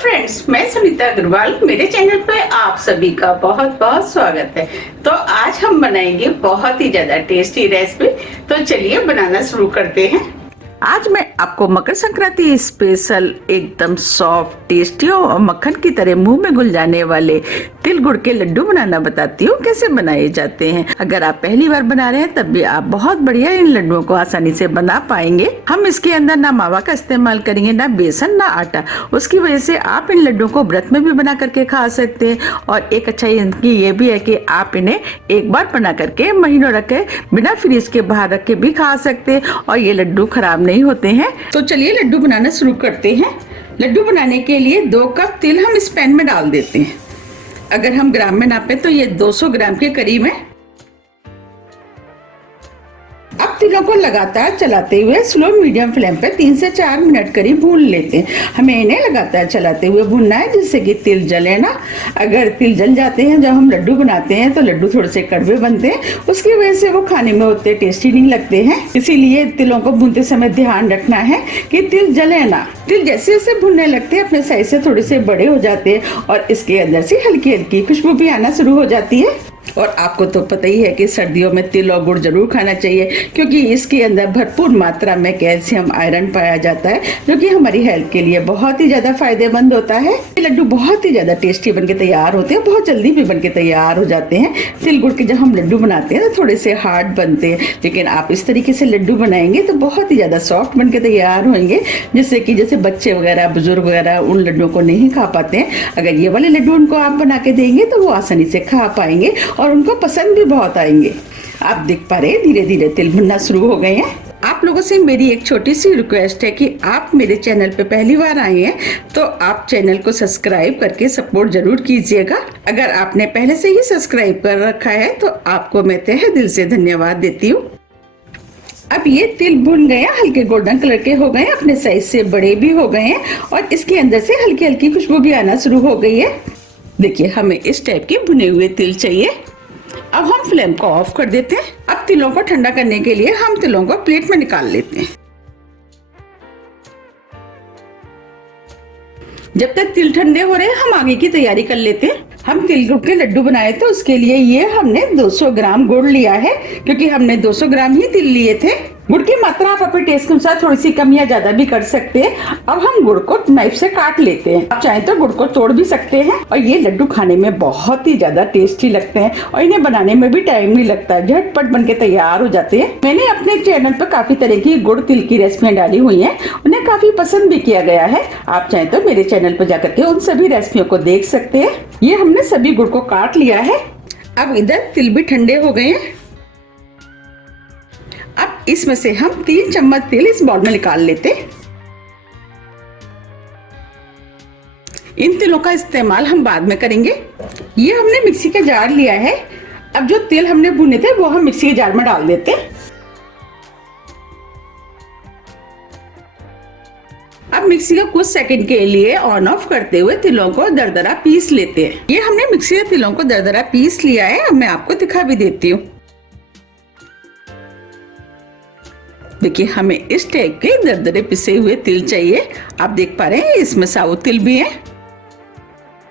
Friends, मैं सुनीता अग्रवाल। मेरे channel पे आप सभी का बहुत बहुत स्वागत है। तो आज हम बनाएंगे बहुत ही ज्यादा टेस्टी रेसिपी। तो चलिए बनाना शुरू करते हैं। आज मैं आपको मकर संक्रांति स्पेशल एकदम सॉफ्ट, टेस्टी और मक्खन की तरह मुंह में घुल जाने वाले तिल गुड़ के लड्डू बनाना बताती हूँ कैसे बनाए जाते हैं। अगर आप पहली बार बना रहे हैं तब भी आप बहुत बढ़िया इन लड्डुओं को आसानी से बना पाएंगे। हम इसके अंदर ना मावा का इस्तेमाल करेंगे, ना बेसन, ना आटा। उसकी वजह से आप इन लड्डुओं को व्रत में भी बना करके खा सकते हैं। और एक अच्छाई इनकी ये भी है कि आप इन्हें एक बार बना करके महीनों रख के बिना फ्रीज के बाहर रख के भी खा सकते हैं और ये लड्डू खराब नहीं होते हैं। तो चलिए लड्डू बनाना शुरू करते हैं। लड्डू बनाने के लिए 2 कप तिल हम इस पैन में डाल देते हैं। अगर हम ग्राम में नापे तो ये 200 ग्राम के करीब है। अब तिलों को लगातार चलाते हुए स्लो मीडियम फ्लेम पे 3 से 4 मिनट करीब भून लेते हैं। हमें इन्हें लगातार चलाते हुए भूनना है जिससे कि तिल जले ना। अगर तिल जल जाते हैं जब हम लड्डू बनाते हैं तो लड्डू थोड़े से कड़वे बनते हैं, उसकी वजह से वो खाने में उतने टेस्टी नहीं लगते हैं। इसीलिए तिलों को भूनते समय ध्यान रखना है कि तिल जले ना। तिल जैसे जैसे भुनने लगते हैं अपने साइज से थोड़े से बड़े हो जाते हैं और इसके अंदर से हल्की हल्की खुशबू भी आना शुरू हो जाती है। और आपको तो पता ही है कि सर्दियों में तिल और गुड़ जरूर खाना चाहिए क्योंकि इसके अंदर भरपूर मात्रा में कैल्शियम, आयरन पाया जाता है जो कि हमारी हेल्थ के लिए बहुत ही ज्यादा फायदेमंद होता है। ये लड्डू बहुत ही ज्यादा टेस्टी बनके तैयार होते हैं, बहुत जल्दी भी बनके तैयार हो जाते हैं। तिल गुड़ के जब हम लड्डू बनाते हैं तो थोड़े से हार्ड बनते हैं, लेकिन आप इस तरीके से लड्डू बनाएंगे तो बहुत ही ज्यादा सॉफ्ट बनके तैयार होंगे, जिससे कि जैसे बच्चे वगैरह, बुजुर्ग वगैरह उन लड्डुओं को नहीं खा पाते हैं। अगर ये वाले लड्डू उनको आप बना के देंगे तो वो आसानी से खा पाएंगे और उनको पसंद भी बहुत आएंगे। आप देख पा रहे हैं धीरे धीरे तिल भुनना शुरू हो गए हैं। आप लोगों से मेरी एक छोटी सी रिक्वेस्ट है कि आप मेरे चैनल पे पहली बार आए हैं तो आप चैनल को सब्सक्राइब करके सपोर्ट जरूर कीजिएगा। अगर आपने पहले से ही सब्सक्राइब कर रखा है तो आपको मैं तहे दिल से धन्यवाद देती हूँ। अब ये तिल भुन गए हैं, हल्के गोल्डन कलर के हो गए हैं, अपने साइज से बड़े भी हो गए हैं और इसके अंदर से हल्की हल्की खुशबू भी आना शुरू हो गई है। देखिए हमें इस टाइप के भुने हुए तिल चाहिए। अब हम फ्लेम को ऑफ कर देते हैं। अब तिलों को ठंडा करने के लिए हम तिलों को प्लेट में निकाल लेते हैं। जब तक तिल ठंडे हो रहे हैं हम आगे की तैयारी कर लेते हैं। हम तिल गुड़ के लड्डू बनाए तो उसके लिए ये हमने 200 ग्राम गुड़ लिया है क्योंकि हमने 200 ग्राम ही तिल लिए थे। गुड़ की मात्रा आप अपने टेस्ट के अनुसार थोड़ी सी कम या ज्यादा भी कर सकते हैं। अब हम गुड़ को नाइफ से काट लेते हैं। आप चाहें तो गुड़ को तोड़ भी सकते हैं और ये लड्डू खाने में बहुत ही ज्यादा टेस्टी लगते हैं और इन्हें बनाने में भी टाइम नहीं लगता है, झटपट बनके तैयार हो जाते हैं। मैंने अपने चैनल पर काफी तरह की गुड़ तिल की रेसिपियां डाली हुई हैं, उन्हें काफी पसंद भी किया गया है। आप चाहें तो मेरे चैनल पर जाकर के उन सभी रेसिपियों को देख सकते हैं। ये हमने सभी गुड़ को काट लिया है। अब इधर तिल भी ठंडे हो गए हैं। अब इसमें से हम 3 चम्मच तिल इस बाउल में निकाल लेते हैं। इन तिलों का इस्तेमाल हम बाद में करेंगे। ये हमने मिक्सी का जार लिया है। अब जो तिल हमने भुने थे वो हम मिक्सी के जार में डाल देते हैं। अब मिक्सी को कुछ सेकंड के लिए ऑन ऑफ करते हुए तिलों को दरदरा पीस लेते हैं। ये हमने मिक्सी से तिलों को दरदरा पीस लिया है। अब मैं आपको दिखा भी देती हूँ। देखिए हमें इस टाइप के दरदरे पिसे हुए तिल चाहिए। आप देख पा रहे हैं इसमें साबुत तिल भी है।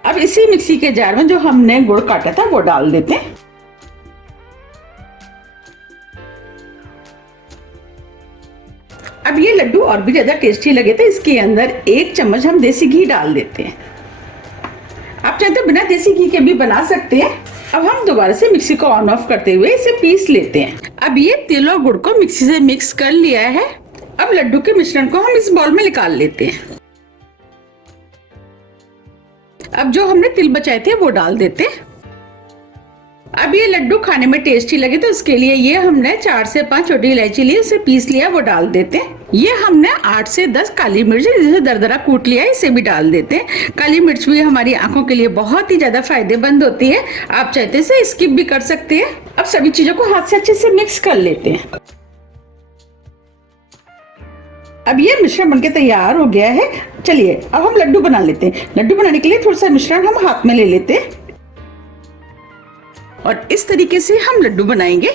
अब इसी मिक्सी के जार में जो हमने गुड़ काटा था वो डाल देते हैं। अब ये लड्डू और भी ज्यादा टेस्टी लगे तो इसके अंदर 1 चम्मच हम देसी घी डाल देते हैं। आप चाहे तो बिना देसी घी के भी बना सकते हैं। अब हम दोबारा से मिक्सी को ऑन ऑफ करते हुए इसे पीस लेते हैं। अब ये तिल और गुड़ को मिक्सी से मिक्स कर लिया है। अब लड्डू के मिश्रण को हम इस बाउल में निकाल लेते हैं। अब जो हमने तिल बचाए थे वो डाल देते हैं। अब ये लड्डू खाने में टेस्टी लगे तो उसके लिए ये हमने 4 से 5 छोटी इलायची ली, उसे पीस लिया, वो डाल देते हैं। ये हमने 8 से 10 काली मिर्च जिसे दरदरा कूट लिया है, इसे भी डाल देते हैं। काली मिर्च भी हमारी आंखों के लिए बहुत ही ज्यादा फायदेमंद होती है। आप चाहते इसे स्किप भी कर सकते हैं। अब सभी चीजों को हाथ से अच्छे से मिक्स कर लेते हैं। अब ये मिश्रण बनके तैयार हो गया है। चलिए अब हम लड्डू बना लेते हैं। लड्डू बनाने के लिए थोड़ा सा मिश्रण हम हाथ में ले लेते हैं और इस तरीके से हम लड्डू बनाएंगे।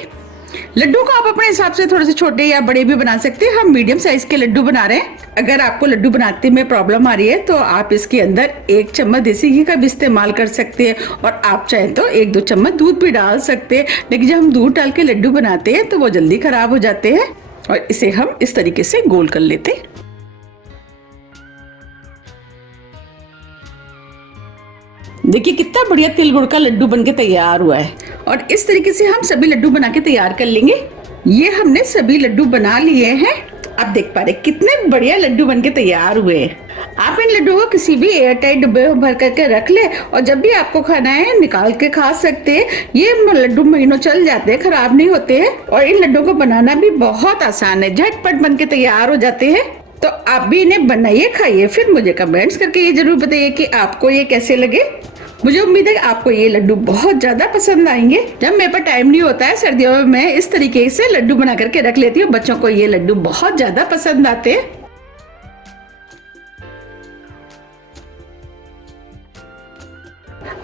लड्डू को आप अपने हिसाब से थोड़े से छोटे या बड़े भी बना सकते हैं। हम मीडियम साइज के लड्डू बना रहे हैं। अगर आपको लड्डू बनाते में प्रॉब्लम आ रही है तो आप इसके अंदर 1 चम्मच देसी घी का भी इस्तेमाल कर सकते हैं, और आप चाहें तो 1-2 चम्मच दूध भी डाल सकते हैं। लेकिन जब हम दूध डाल के लड्डू बनाते हैं तो वो जल्दी खराब हो जाते हैं। और इसे हम इस तरीके से गोल कर लेते हैं। देखिए कितना बढ़िया तिल गुड़ का लड्डू बनके तैयार हुआ है। और इस तरीके से हम सभी लड्डू बना के तैयार कर लेंगे। ये हमने सभी लड्डू बना लिए हैं। आप देख पा रहे कितने बढ़िया लड्डू बनके तैयार हुए हैं। आप इन लड्डू को किसी भी एयर टाइट डिब्बे में भर करके रख ले, और जब भी आपको खाना है निकाल के खा सकते हैं। ये लड्डू महीनों चल जाते हैं, खराब नहीं होते हैं। और इन लड्डू को बनाना भी बहुत आसान है, झटपट बन के तैयार हो जाते हैं। तो आप भी इन्हें बनाइए, खाइए, फिर मुझे कमेंट्स करके ये जरूर बताइए कि आपको ये कैसे लगे। मुझे उम्मीद है कि आपको ये लड्डू बहुत ज्यादा पसंद आएंगे। जब मेरे पास टाइम नहीं होता है सर्दियों में, मैं इस तरीके से लड्डू बना करके रख लेती हूँ। बच्चों को ये लड्डू बहुत ज्यादा पसंद आते हैं।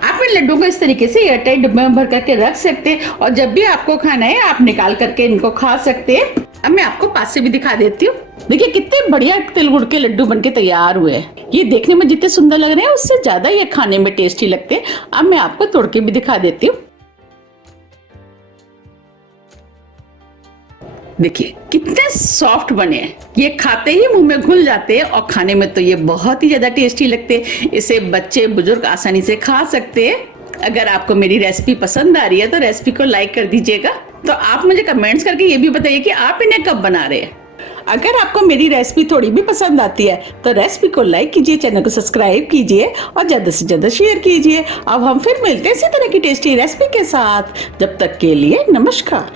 आप इन लड्डू को इस तरीके से एयरटाइट डिब्बे में भर करके रख सकते हैं, और जब भी आपको खाना है आप निकाल करके इनको खा सकते हैं। अब मैं आपको पास से भी दिखा देती हूँ। देखिए कितने बढ़िया तिल गुड़ के लड्डू बनके तैयार हुए हैं। ये देखने में जितने सुंदर लग रहे हैं उससे ज्यादा ये खाने में टेस्टी लगते हैं। अब मैं आपको तोड़ के भी दिखा देती हूँ। देखिए कितने सॉफ्ट बने हैं। ये खाते ही मुंह में घुल जाते हैं, और खाने में तो ये बहुत ही ज्यादा टेस्टी लगते हैं। इसे बच्चे बुजुर्ग आसानी से खा सकते हैं। अगर आपको मेरी रेसिपी पसंद आ रही है तो रेसिपी को लाइक कर दीजिएगा। तो आप मुझे कमेंट्स करके ये भी बताइए कि आप इन्हें कब बना रहे हैं। अगर आपको मेरी रेसिपी थोड़ी भी पसंद आती है तो रेसिपी को लाइक कीजिए, चैनल को सब्सक्राइब कीजिए, और ज्यादा से ज्यादा शेयर कीजिए। अब हम फिर मिलते हैं इसी तरह की टेस्टी रेसिपी के साथ। जब तक के लिए नमस्कार।